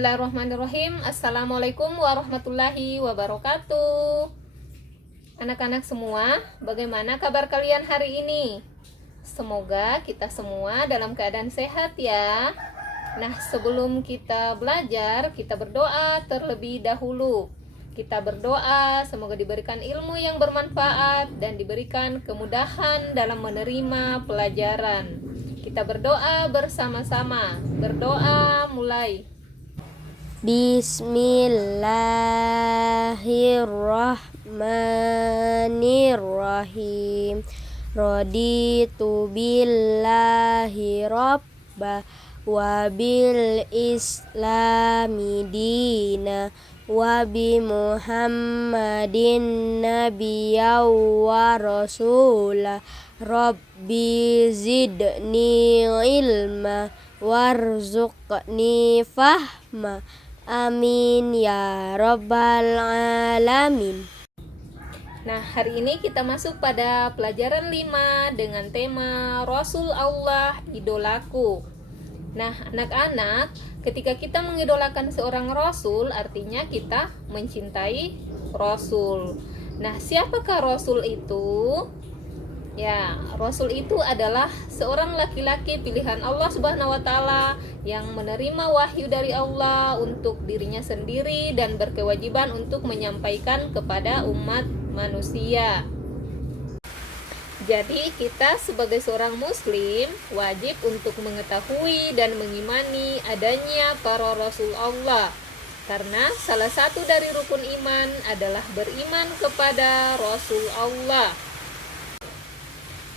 Bismillahirrahmanirrahim. Assalamualaikum warahmatullahi wabarakatuh. Anak-anak semua, bagaimana kabar kalian hari ini? Semoga kita semua dalam keadaan sehat ya. Nah, sebelum kita belajar, kita berdoa terlebih dahulu. Kita berdoa semoga diberikan ilmu yang bermanfaat dan diberikan kemudahan dalam menerima pelajaran. Kita berdoa bersama-sama. Berdoa mulai. Bismillahirrahmanirrahim. Raditu billahi rabba wa bil islami dina wa bi Muhammadin nabiyya wa rasula. Rabbi zidni ilma warzuqni fahma. Amin ya rabbal alamin. Nah, hari ini kita masuk pada pelajaran 5 dengan tema Rasul Allah idolaku. Nah, anak-anak, ketika kita mengidolakan seorang Rasul, artinya kita mencintai Rasul. Nah, siapakah Rasul itu? Ya, Rasul itu adalah seorang laki-laki pilihan Allah Subhanahu wa Ta'ala yang menerima wahyu dari Allah untuk dirinya sendiri dan berkewajiban untuk menyampaikan kepada umat manusia. Jadi, kita sebagai seorang muslim wajib untuk mengetahui dan mengimani adanya para Rasul Allah. Karena salah satu dari rukun iman adalah beriman kepada Rasul Allah.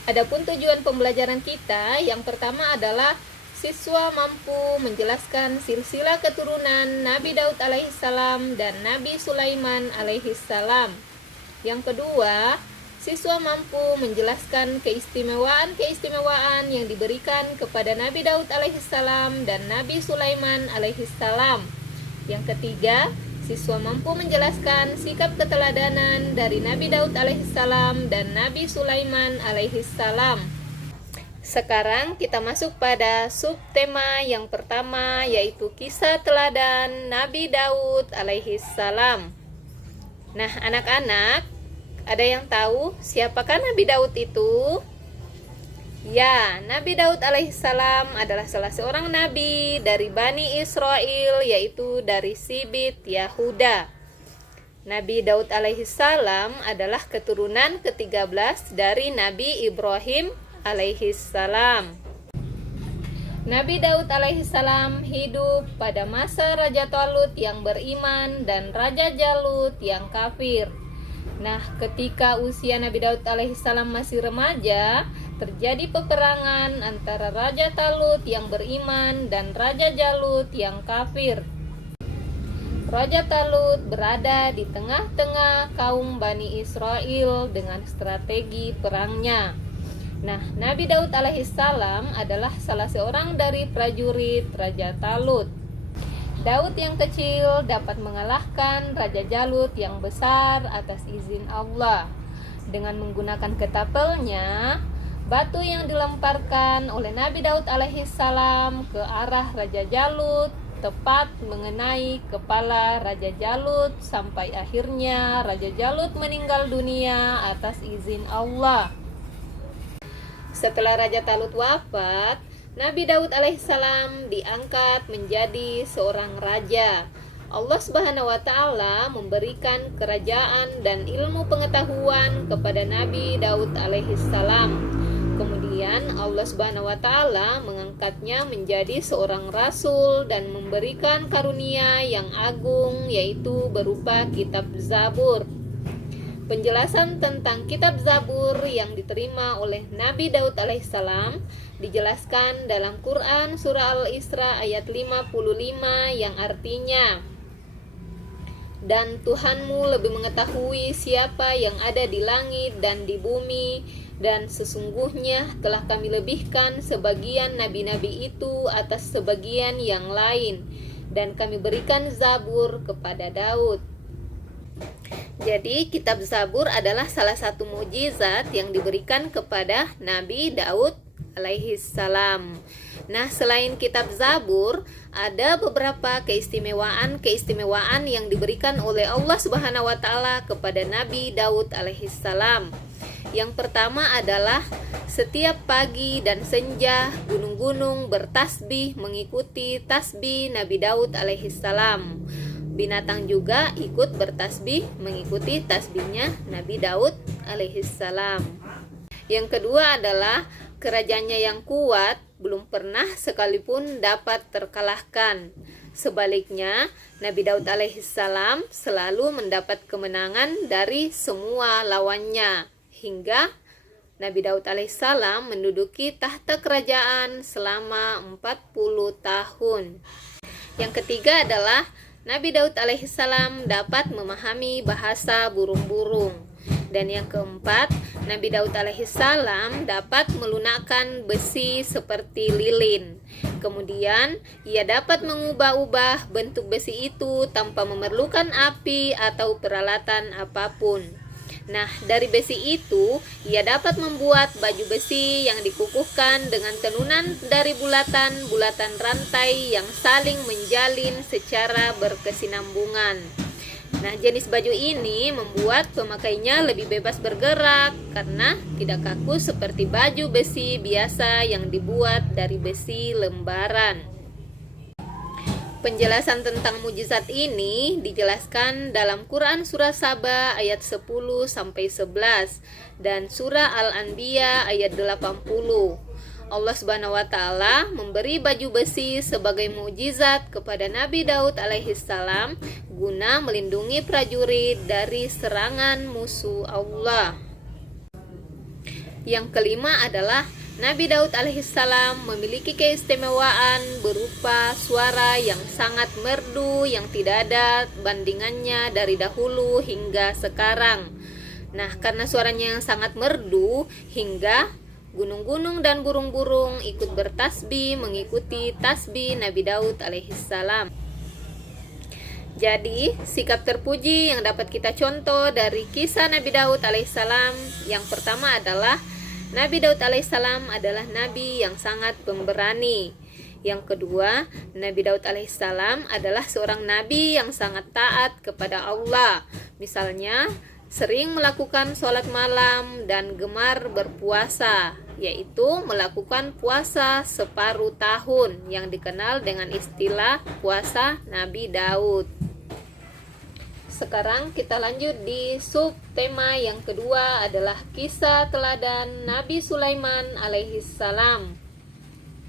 Adapun tujuan pembelajaran kita, yang pertama adalah siswa mampu menjelaskan silsilah keturunan Nabi Daud alaihissalam dan Nabi Sulaiman alaihissalam. Yang kedua, siswa mampu menjelaskan keistimewaan yang diberikan kepada Nabi Daud alaihissalam dan Nabi Sulaiman alaihissalam. Yang ketiga, siswa mampu menjelaskan sikap keteladanan dari Nabi Daud alaihissalam dan Nabi Sulaiman alaihissalam. Sekarang kita masuk pada subtema yang pertama, yaitu kisah teladan Nabi Daud alaihissalam. Nah, anak-anak, ada yang tahu siapakah Nabi Daud itu? Ya, Nabi Daud alaihissalam adalah salah seorang nabi dari Bani Israel, yaitu dari Sibit Yahuda. Nabi Daud alaihissalam adalah keturunan ke-13 dari Nabi Ibrahim alaihissalam. Nabi Daud alaihissalam hidup pada masa Raja Talut yang beriman dan Raja Jalut yang kafir. Nah, ketika usia Nabi Daud alaihissalam masih remaja, terjadi peperangan antara Raja Talut yang beriman dan Raja Jalut yang kafir. Raja Talut berada di tengah-tengah kaum Bani Israel dengan strategi perangnya. Nah, Nabi Daud alaihissalam adalah salah seorang dari prajurit Raja Talut. Daud yang kecil dapat mengalahkan Raja Jalut yang besar atas izin Allah. Dengan menggunakan ketapelnya, batu yang dilemparkan oleh Nabi Daud alaihissalam ke arah Raja Jalut tepat mengenai kepala Raja Jalut sampai akhirnya Raja Jalut meninggal dunia atas izin Allah. Setelah Raja Talut wafat, Nabi Daud alaihissalam diangkat menjadi seorang raja. Allah Subhanahu wa Ta'ala memberikan kerajaan dan ilmu pengetahuan kepada Nabi Daud alaihissalam. Kemudian Allah Subhanahu wa Ta'ala mengangkatnya menjadi seorang rasul dan memberikan karunia yang agung, yaitu berupa kitab Zabur. Penjelasan tentang kitab Zabur yang diterima oleh Nabi Daud alaihissalam dijelaskan dalam Quran surah Al-Isra ayat 55 yang artinya, dan Tuhanmu lebih mengetahui siapa yang ada di langit dan di bumi, dan sesungguhnya telah kami lebihkan sebagian nabi-nabi itu atas sebagian yang lain, dan kami berikan Zabur kepada Daud. Jadi kitab Zabur adalah salah satu mukjizat yang diberikan kepada Nabi Daud alaihissalam. Nah, selain kitab Zabur, ada beberapa keistimewaan yang diberikan oleh Allah Subhanahu wa taala kepada Nabi Daud alaihissalam. Yang pertama adalah setiap pagi dan senja gunung-gunung bertasbih mengikuti tasbih Nabi Daud alaihissalam. Binatang juga ikut bertasbih mengikuti tasbihnya Nabi Daud alaihissalam. Yang kedua adalah kerajaannya yang kuat belum pernah sekalipun dapat terkalahkan. Sebaliknya, Nabi Daud alaihissalam selalu mendapat kemenangan dari semua lawannya, hingga Nabi Daud alaihissalam menduduki tahta kerajaan selama 40 tahun. Yang ketiga adalah Nabi Daud alaihissalam dapat memahami bahasa burung-burung. Dan yang keempat, Nabi Daud alaihissalam dapat melunakkan besi seperti lilin. Kemudian, ia dapat mengubah-ubah bentuk besi itu tanpa memerlukan api atau peralatan apapun. Nah, dari besi itu, ia dapat membuat baju besi yang dikukuhkan dengan tenunan dari bulatan-bulatan rantai yang saling menjalin secara berkesinambungan. Nah, jenis baju ini membuat pemakainya lebih bebas bergerak karena tidak kaku seperti baju besi biasa yang dibuat dari besi lembaran. Penjelasan tentang mukjizat ini dijelaskan dalam Quran surah Saba ayat 10-11 dan surah Al-Anbiya ayat 80. Allah Subhanahu wa taala memberi baju besi sebagai mukjizat kepada Nabi Daud alaihissalam guna melindungi prajurit dari serangan musuh Allah. Yang kelima adalah Nabi Daud alaihissalam memiliki keistimewaan berupa suara yang sangat merdu yang tidak ada bandingannya dari dahulu hingga sekarang. Nah, karena suaranya yang sangat merdu hingga gunung-gunung dan burung-burung ikut bertasbih mengikuti tasbih Nabi Daud alaihissalam. Jadi, sikap terpuji yang dapat kita contoh dari kisah Nabi Daud alaihissalam yang pertama adalah Nabi Daud alaihissalam adalah nabi yang sangat pemberani. Yang kedua, Nabi Daud alaihissalam adalah seorang nabi yang sangat taat kepada Allah. Misalnya, sering melakukan sholat malam dan gemar berpuasa, yaitu melakukan puasa separuh tahun yang dikenal dengan istilah puasa Nabi Daud. Sekarang kita lanjut di sub tema yang kedua adalah kisah teladan Nabi Sulaiman alaihissalam.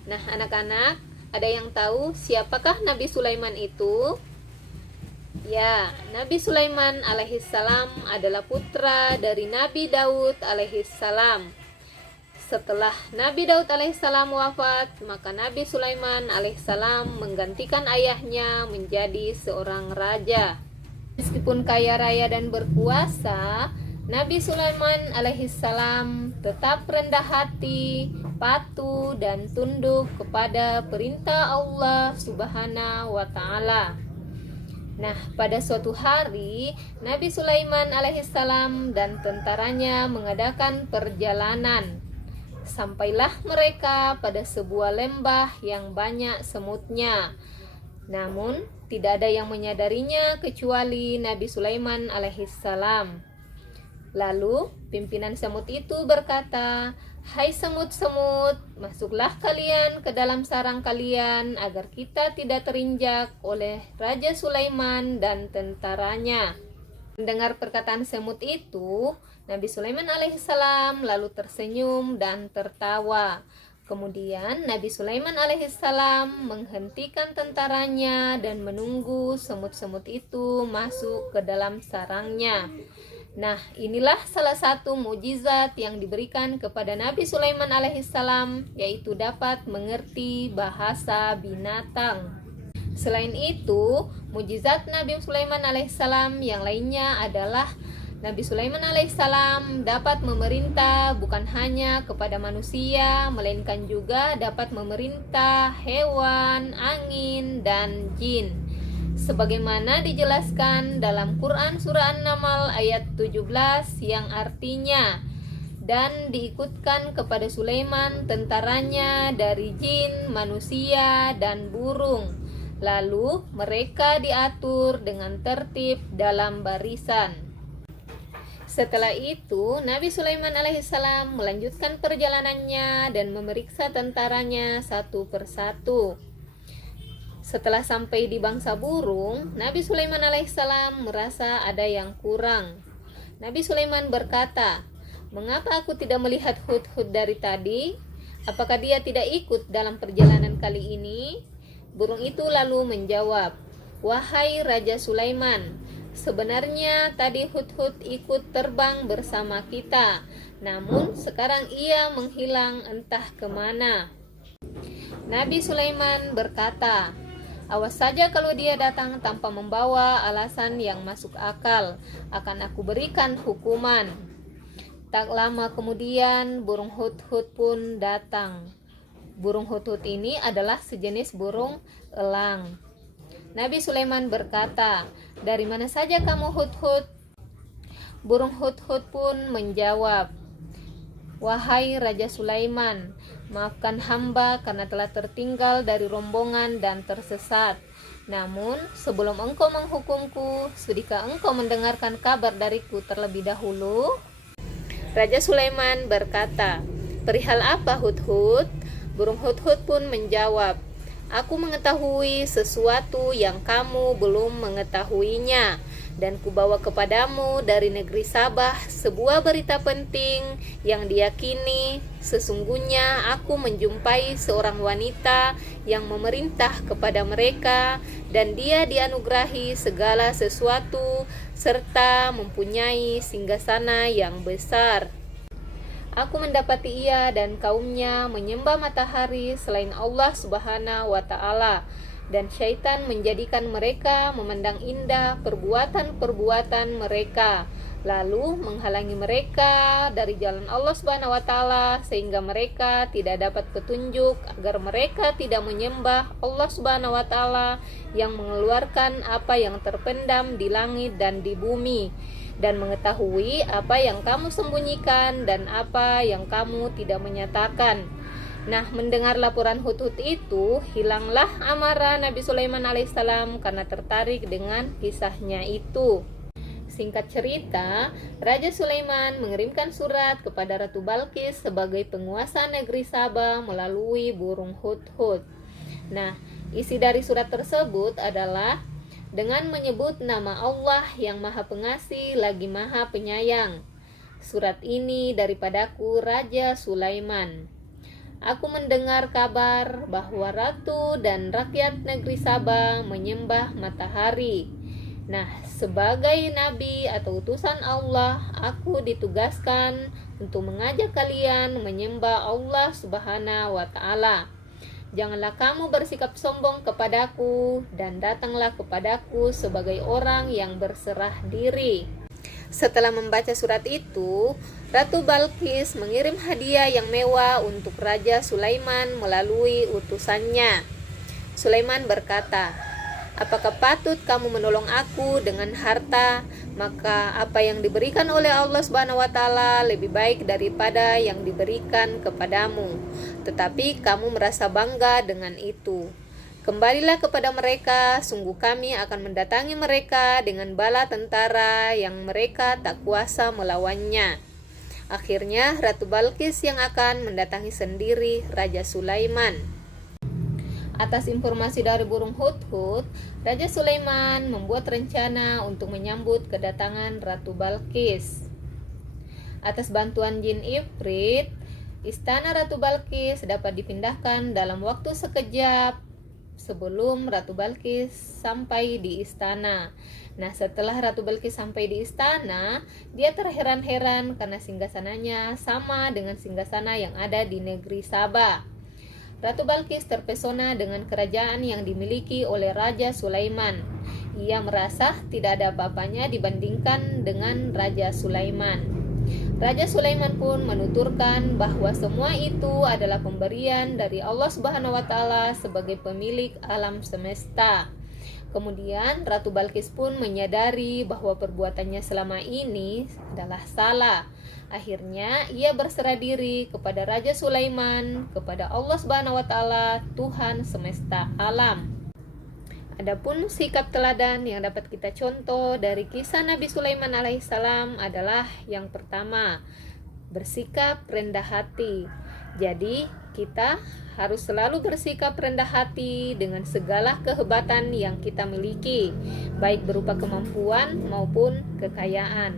Nah, anak-anak, ada yang tahu siapakah Nabi Sulaiman itu? Ya, Nabi Sulaiman alaihissalam adalah putra dari Nabi Daud alaihissalam. Setelah Nabi Daud alaihissalam wafat, maka Nabi Sulaiman alaihissalam menggantikan ayahnya menjadi seorang raja. Meskipun kaya raya dan berkuasa, Nabi Sulaiman alaihissalam tetap rendah hati, patuh dan tunduk kepada perintah Allah Subhanahu wa taala. Nah, pada suatu hari, Nabi Sulaiman alaihissalam dan tentaranya mengadakan perjalanan. Sampailah mereka pada sebuah lembah yang banyak semutnya. Namun, tidak ada yang menyadarinya kecuali Nabi Sulaiman alaihissalam. Lalu, pimpinan semut itu berkata, "Hai semut-semut, masuklah kalian ke dalam sarang kalian agar kita tidak terinjak oleh Raja Sulaiman dan tentaranya." Mendengar perkataan semut itu, Nabi Sulaiman alaihissalam lalu tersenyum dan tertawa. Kemudian Nabi Sulaiman alaihissalam menghentikan tentaranya dan menunggu semut-semut itu masuk ke dalam sarangnya. Nah, inilah salah satu mukjizat yang diberikan kepada Nabi Sulaiman alaihissalam, yaitu dapat mengerti bahasa binatang. Selain itu, mukjizat Nabi Sulaiman alaihissalam yang lainnya adalah Nabi Sulaiman alaihissalam dapat memerintah bukan hanya kepada manusia, melainkan juga dapat memerintah hewan, angin, dan jin. Sebagaimana dijelaskan dalam Quran Surah An-Naml ayat 17 yang artinya, dan diikutkan kepada Sulaiman tentaranya dari jin, manusia, dan burung. Lalu mereka diatur dengan tertib dalam barisan. Setelah itu, Nabi Sulaiman alaihissalam melanjutkan perjalanannya dan memeriksa tentaranya satu persatu. Setelah sampai di bangsa burung, Nabi Sulaiman alaihissalam merasa ada yang kurang. Nabi Sulaiman berkata, "Mengapa aku tidak melihat Hudhud dari tadi? Apakah dia tidak ikut dalam perjalanan kali ini?" Burung itu lalu menjawab, "Wahai Raja Sulaiman, sebenarnya tadi Hudhud ikut terbang bersama kita, namun sekarang ia menghilang entah kemana." Nabi Sulaiman berkata, "Awas saja kalau dia datang tanpa membawa alasan yang masuk akal, akan aku berikan hukuman." Tak lama kemudian burung hudhud pun datang. Burung hudhud ini adalah sejenis burung elang. Nabi Sulaiman berkata, "Dari mana saja kamu Hudhud?" Burung hudhud pun menjawab, "Wahai Raja Sulaiman, maafkan hamba karena telah tertinggal dari rombongan dan tersesat. Namun sebelum engkau menghukumku, sudahkah engkau mendengarkan kabar dariku terlebih dahulu?" Raja Sulaiman berkata, "Perihal apa Hudhud?" Burung hudhud pun menjawab, "Aku mengetahui sesuatu yang kamu belum mengetahuinya, dan kubawa kepadamu dari negeri Sabah sebuah berita penting yang diyakini sesungguhnya aku menjumpai seorang wanita yang memerintah kepada mereka, dan dia dianugerahi segala sesuatu serta mempunyai singgasana yang besar. Aku mendapati ia dan kaumnya menyembah matahari selain Allah Subhanahu wa Ta'ala, dan syaitan menjadikan mereka memandang indah perbuatan-perbuatan mereka, lalu menghalangi mereka dari jalan Allah Subhanahu wa Ta'ala, sehingga mereka tidak dapat petunjuk agar mereka tidak menyembah Allah Subhanahu wa Ta'ala yang mengeluarkan apa yang terpendam di langit dan di bumi, dan mengetahui apa yang kamu sembunyikan dan apa yang kamu tidak menyatakan." Nah, mendengar laporan Hudhud itu, hilanglah amarah Nabi Sulaiman alaihissalam karena tertarik dengan kisahnya itu. Singkat cerita, Raja Sulaiman mengirimkan surat kepada Ratu Balqis sebagai penguasa negeri Sabah melalui burung hudhud. Nah, isi dari surat tersebut adalah dengan menyebut nama Allah yang Maha Pengasih lagi Maha Penyayang. Surat ini daripadaku Raja Sulaiman. Aku mendengar kabar bahwa ratu dan rakyat negeri Sabah menyembah matahari. Nah, sebagai nabi atau utusan Allah, aku ditugaskan untuk mengajak kalian menyembah Allah Subhanahu wa Ta'ala. Janganlah kamu bersikap sombong kepadaku, dan datanglah kepadaku sebagai orang yang berserah diri. Setelah membaca surat itu, Ratu Balqis mengirim hadiah yang mewah untuk Raja Sulaiman melalui utusannya. Sulaiman berkata, "Apakah patut kamu menolong aku dengan harta? Maka apa yang diberikan oleh Allah Subhanahu wa Ta'ala lebih baik daripada yang diberikan kepadamu. Tetapi kamu merasa bangga dengan itu. Kembalilah kepada mereka, sungguh kami akan mendatangi mereka dengan bala tentara yang mereka tak kuasa melawannya." Akhirnya Ratu Balqis yang akan mendatangi sendiri Raja Sulaiman. Atas informasi dari burung hudhud, Raja Sulaiman membuat rencana untuk menyambut kedatangan Ratu Balqis. Atas bantuan jin Ifrit, istana Ratu Balqis dapat dipindahkan dalam waktu sekejap sebelum Ratu Balqis sampai di istana. Nah, setelah Ratu Balqis sampai di istana, dia terheran-heran karena singgasananya sama dengan singgasana yang ada di negeri Sabah. Ratu Balqis terpesona dengan kerajaan yang dimiliki oleh Raja Sulaiman. Ia merasa tidak ada apa-apanya dibandingkan dengan Raja Sulaiman. Raja Sulaiman pun menuturkan bahwa semua itu adalah pemberian dari Allah Subhanahu wa Ta'ala sebagai pemilik alam semesta. Kemudian Ratu Balkis pun menyadari bahwa perbuatannya selama ini adalah salah. Akhirnya ia berserah diri kepada Raja Sulaiman, kepada Allah Subhanahu wa taala, Tuhan semesta alam. Adapun sikap teladan yang dapat kita contoh dari kisah Nabi Sulaiman alaihissalam adalah yang pertama, bersikap rendah hati. Jadi kita harus selalu bersikap rendah hati dengan segala kehebatan yang kita miliki, baik berupa kemampuan maupun kekayaan.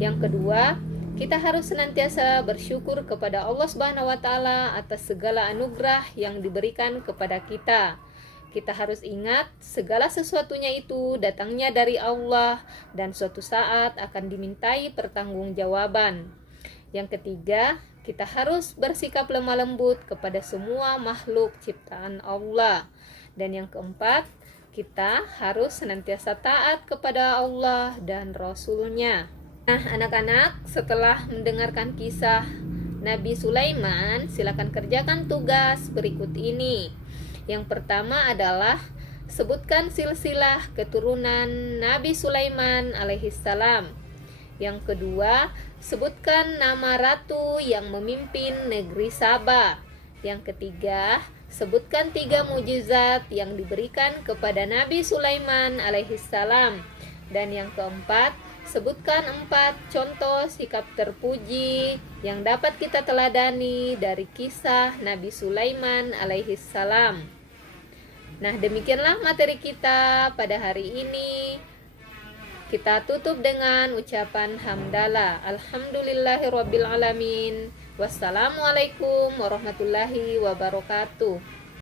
Yang kedua, kita harus senantiasa bersyukur kepada Allah Subhanahu wa taala atas segala anugerah yang diberikan kepada kita. Kita harus ingat segala sesuatunya itu datangnya dari Allah dan suatu saat akan dimintai pertanggungjawaban. Yang ketiga, kita harus bersikap lemah lembut kepada semua makhluk ciptaan Allah. Dan yang keempat, kita harus senantiasa taat kepada Allah dan Rasul-Nya. Nah, anak-anak, setelah mendengarkan kisah Nabi Sulaiman, silakan kerjakan tugas berikut ini. Yang pertama adalah sebutkan silsilah keturunan Nabi Sulaiman alaihissalam. Yang kedua, sebutkan nama ratu yang memimpin negeri Saba. Yang ketiga, sebutkan 3 mukjizat yang diberikan kepada Nabi Sulaiman alaihissalam. Dan yang keempat, sebutkan 4 contoh sikap terpuji yang dapat kita teladani dari kisah Nabi Sulaiman alaihissalam. Nah, demikianlah materi kita pada hari ini. Kita tutup dengan ucapan hamdalah. Alhamdulillahirrabbilalamin. Wassalamualaikum warahmatullahi wabarakatuh.